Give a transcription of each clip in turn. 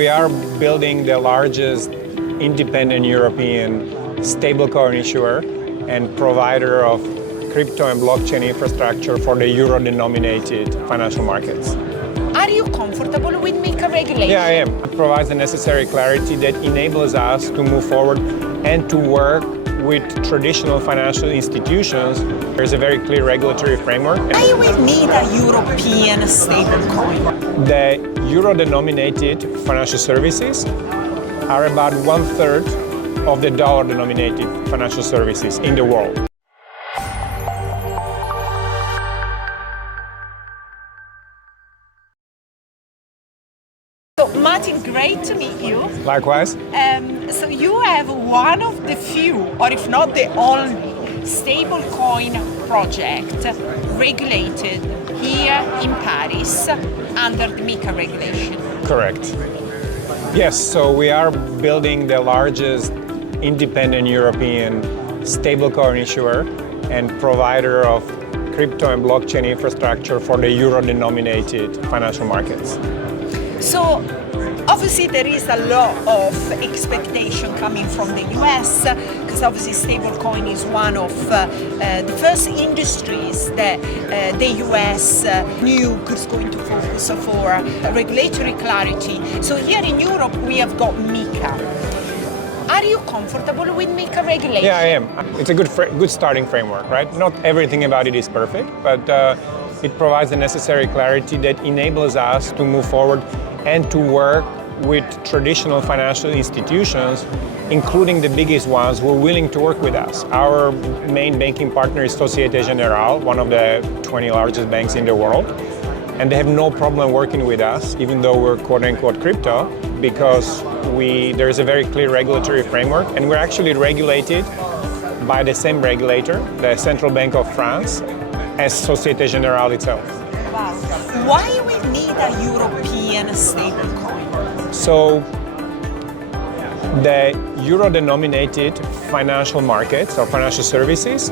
We are building the largest independent European stablecoin issuer and provider of crypto and blockchain infrastructure for the euro-denominated financial markets. Are you comfortable with MiCA regulation? Yeah, I am. It provides the necessary clarity that enables us to move forward and to work with traditional financial institutions. There's a very clear regulatory framework. Why we need a European stablecoin? The euro-denominated financial services are about 1/3 of the dollar-denominated financial services in the world. So Martin, great to meet you. Likewise. So you have one of the few, or if not the only, stablecoin project regulated here in Paris under the MiCA regulation. Correct. Yes, so we are building the largest independent European stablecoin issuer and provider of crypto and blockchain infrastructure for the euro-denominated financial markets. So obviously there is a lot of expectation coming from the US, because obviously stablecoin is one of the first industries that the US knew was going to focus for regulatory clarity. So here in Europe we have got MiCA. Are you comfortable with MiCA regulation? Yeah, I am. It's a good starting framework, right? Not everything about it is perfect, but it provides the necessary clarity that enables us to move forward and to work with traditional financial institutions, including the biggest ones who are willing to work with us. Our main banking partner is Societe Generale, one of the 20 largest banks in the world. And they have no problem working with us, even though we're quote-unquote crypto, because there is a very clear regulatory framework, and we're actually regulated by the same regulator, the Central Bank of France, as Societe Generale itself. Wow. Why we need a European stablecoin? So the euro-denominated financial markets or financial services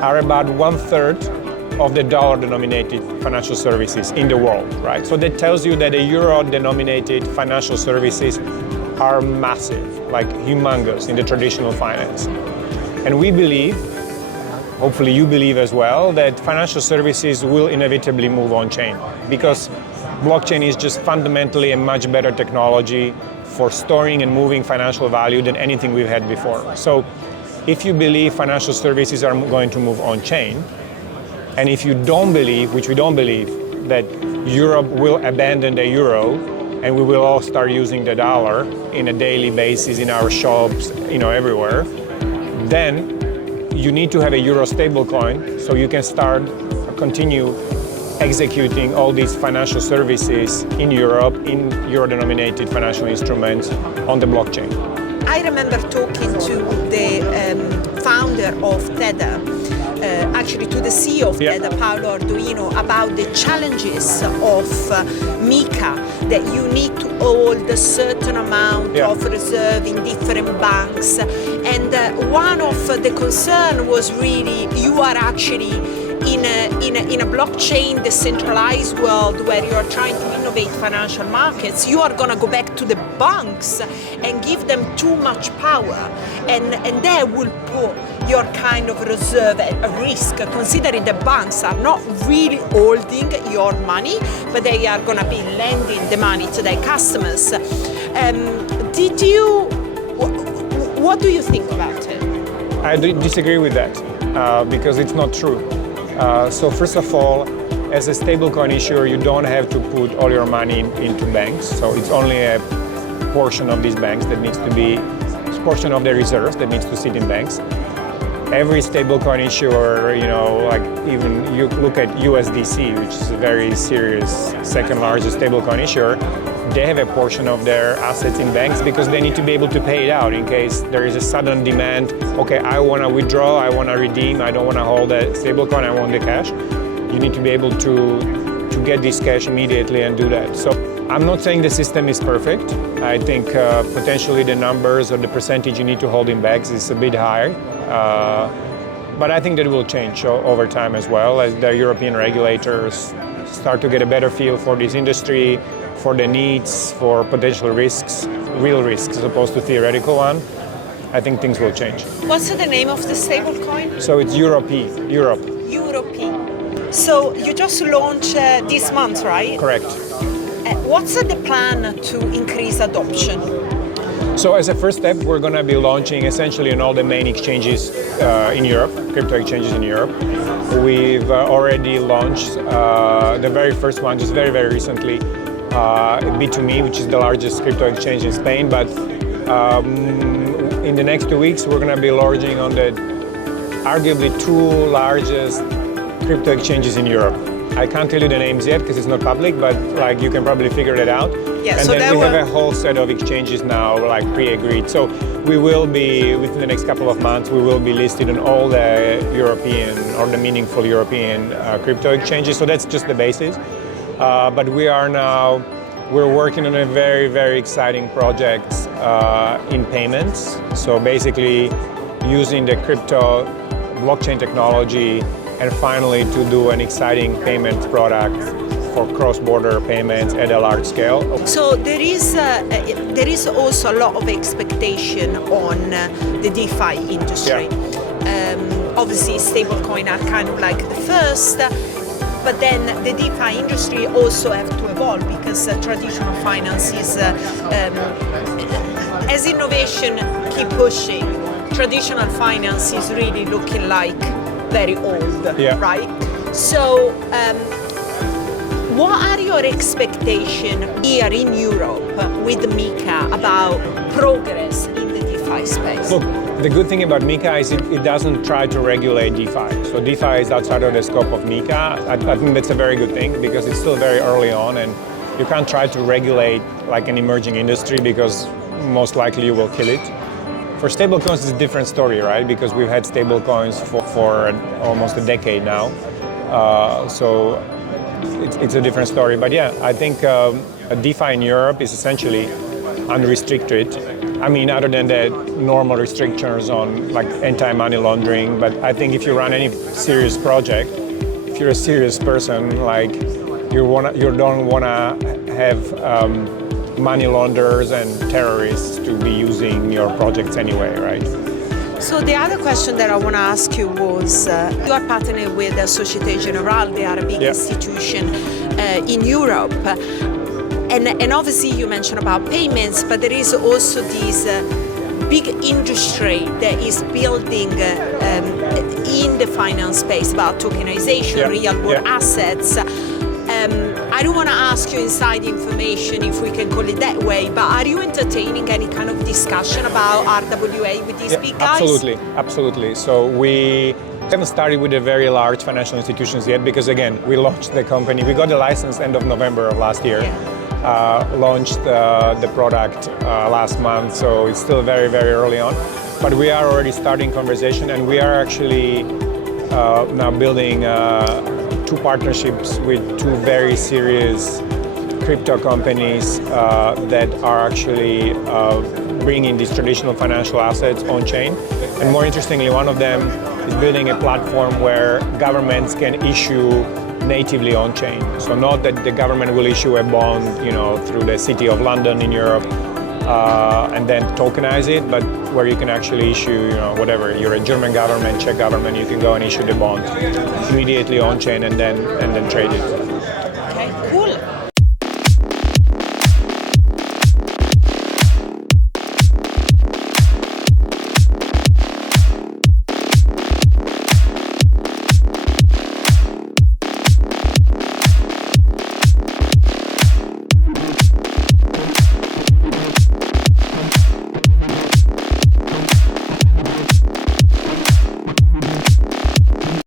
are about 1/3 of the dollar-denominated financial services in the world, right? So that tells you that the euro-denominated financial services are massive, like humongous in the traditional finance. And we believe, hopefully you believe as well, that financial services will inevitably move on-chain, because blockchain is just fundamentally a much better technology for storing and moving financial value than anything we've had before. So if you believe financial services are going to move on-chain, and if you don't believe, which we don't believe, that Europe will abandon the euro and we will all start using the dollar in a daily basis in our shops, everywhere, then you need to have a euro stablecoin so you can continue executing all these financial services in Europe, in euro-denominated financial instruments on the blockchain. I remember talking to the founder of Tether, actually to the CEO of Tether, Paolo Arduino, about the challenges of MiCA, that you need to hold a certain amount of reserve in different banks. And one of the concern was really you are actually in a blockchain decentralized world where you are trying to innovate financial markets. You are going to go back to the banks and give them too much power, and that will put your kind of reserve at risk, considering the banks are not really holding your money, but they are going to be lending the money to their customers. What do you think about it? I disagree with that because it's not true. So first of all, as a stablecoin issuer, you don't have to put all your money into banks. So it's only a portion of these banks that needs to be, a portion of the reserves that needs to sit in banks. Every stablecoin issuer, like even you look at USDC, which is a very serious second largest stablecoin issuer, they have a portion of their assets in banks because they need to be able to pay it out in case there is a sudden demand. Okay, I want to withdraw, I want to redeem, I don't want to hold a stablecoin, I want the cash. You need to be able to get this cash immediately and do that. So I'm not saying the system is perfect. I think potentially the numbers or the percentage you need to hold in banks is a bit high. But I think that will change over time as well, as the European regulators start to get a better feel for this industry, for the needs, for potential risks, real risks as opposed to theoretical one, I think things will change. What's the name of the stablecoin? So it's Europe. Europe. So you just launched this month, right? Correct. What's the plan to increase adoption? So as a first step, we're going to be launching essentially on all the main exchanges in Europe, crypto exchanges in Europe. We've already launched the very first one just very, very recently, B2Me, which is the largest crypto exchange in Spain. But in the next 2 weeks, we're going to be launching on the arguably 2 largest crypto exchanges in Europe. I can't tell you the names yet because it's not public, but like you can probably figure it out. Yeah, and so then we have a whole set of exchanges now, like pre-agreed. So we will be, within the next couple of months, we will be listed on all the European or the meaningful European crypto exchanges. So that's just the basis. But we're working on a very, very exciting project in payments. So basically using the crypto blockchain technology and finally to do an exciting payment product for cross-border payments at a large scale. So there is also a lot of expectation on the DeFi industry. Yeah. Obviously, stablecoin are kind of like the first, but then the DeFi industry also have to evolve because traditional finance is, as innovation keep pushing, traditional finance is really looking like very old, right? So what are your expectations here in Europe with MiCA about progress in the DeFi space? Look, the good thing about MiCA is it doesn't try to regulate DeFi. So DeFi is outside of the scope of MiCA. I think that's a very good thing because it's still very early on and you can't try to regulate like an emerging industry because most likely you will kill it. For stablecoins, it's a different story, right? Because we've had stablecoins for almost a decade now. So it's a different story. But yeah, I think DeFi in Europe is essentially unrestricted. I mean, other than the normal restrictions on like anti-money laundering. But I think if you run any serious project, if you're a serious person, like you don't wanna have money launderers and terrorists to be using your projects anyway, right? So the other question that I want to ask you was, you are partnered with Societe Generale, they are a big institution in Europe. And obviously you mentioned about payments, but there is also this big industry that is building in the finance space about tokenization, real-world assets. I don't want to ask you inside information, if we can call it that way, but are you entertaining any kind of discussion about RWA with these big guys? Absolutely. So we haven't started with the very large financial institutions yet because, again, we launched the company. We got the license end of November of last year, launched the product last month, so it's still very, very early on. But we are already starting conversation and we are actually now building 2 partnerships with 2 very serious crypto companies that are actually bringing these traditional financial assets on chain. And more interestingly, one of them is building a platform where governments can issue natively on chain. So not that the government will issue a bond, through the City of London in Europe and then tokenize it, but where you can actually issue, whatever. You're a German government, Czech government, you can go and issue the bond immediately on chain and then trade it.